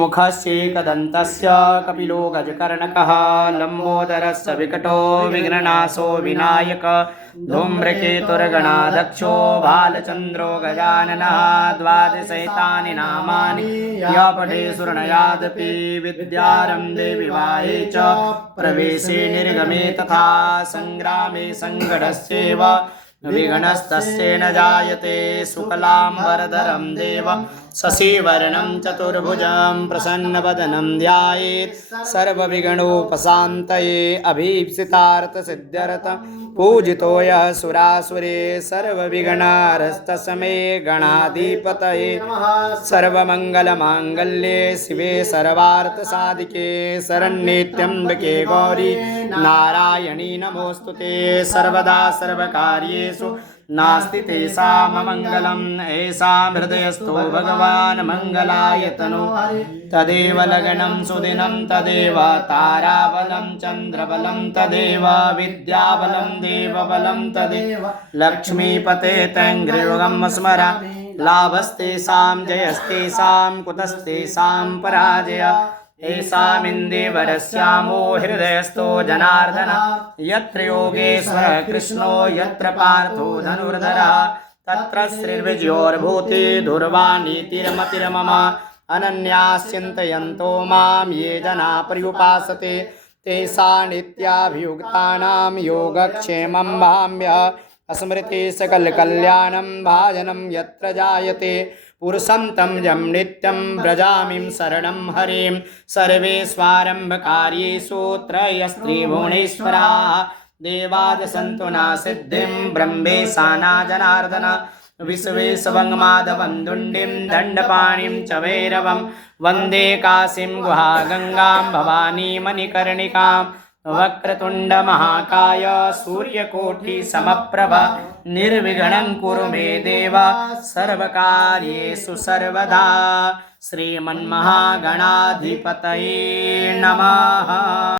मुखस्येकदन्तस्य कपिलो गजकर्णकः लम्बोदरस्य विकटो विघ्ननाशो विनायक धूम्रकेतुर्गणाध्यक्षो बालचन्द्रो गजाननः द्वादशैतानि नामानि य पठे सुवर्णयादपि विद्यारम्भे विवाहे च प्रवेशे निर्गमे तथा सङ्ग्रामे सङ्कटस्यैव विघ्नस्तस्य न जायते शुक्लाम्बरधरं देव शशिवर्णं चतुर्भुजं प्रसन्नवदनं ध्यायेत् सर्वविघ्नोपशान्तये अभीप्सितार्थसिद्ध्यर्थं पूजितो यः सुरासुरे सर्वविघ्नहरस्तस्मै गणाधिपतये सर्वमङ्गलमाङ्गल्ये शिवे सर्वार्थसाधिके शरण्ये त्र्यम्बके गौरी नारायणी नमोऽस्तुते सर्वदा सर्वकार्येषु नास्ति तेषाममङ्गलम् येषां हृदयस्थो भगवान् मङ्गलायतनो तदेव लग्नं सुदिनं तदेव ताराबलं चन्द्रबलं तदेव विद्याबलं देवबलं तदेव लक्ष्मीपते तैङ्घ्रियुगं स्मरा लाभस्तेषां जयस्तेषां कुतस्तेषां पराजय येषामिन्देवरस्यामो हृदयस्थो जनार्दन यत्र योगेश्वरः कृष्णो यत्र पार्थो धनुर्धरः तत्र श्रीर्विजयोर्भूति दुर्वानीतिर्मतिर्मम अनन्याश्चिन्तयन्तो मां ये जना पर्युपासते तेषा नित्याभियुक्तानां योगक्षेमं भाम्यः स्मृति सकलकल्याणं भाजनं यत्र जायते पुरुषं तं यं नित्यं व्रजामिं शरणं हरिं सर्वेष्वारम्भकार्येषु त्रयस्त्रिभुवनेश्वराः देवादसन्तु न सिद्धिं ब्रह्मेशाना जनार्दन विश्वेशवङ्माधवं दुण्डिं दण्डपाणिं च भैरवं वन्दे काशीं गुहागङ्गां भवानी मणिकर्णिकां वक्रतुण्डमहाकाय सूर्यकोटिसमप्रभ निर्विघ्नं कुरु मे देव सर्वकार्येषु सर्वदा श्रीमन्महागणाधिपतये नमः।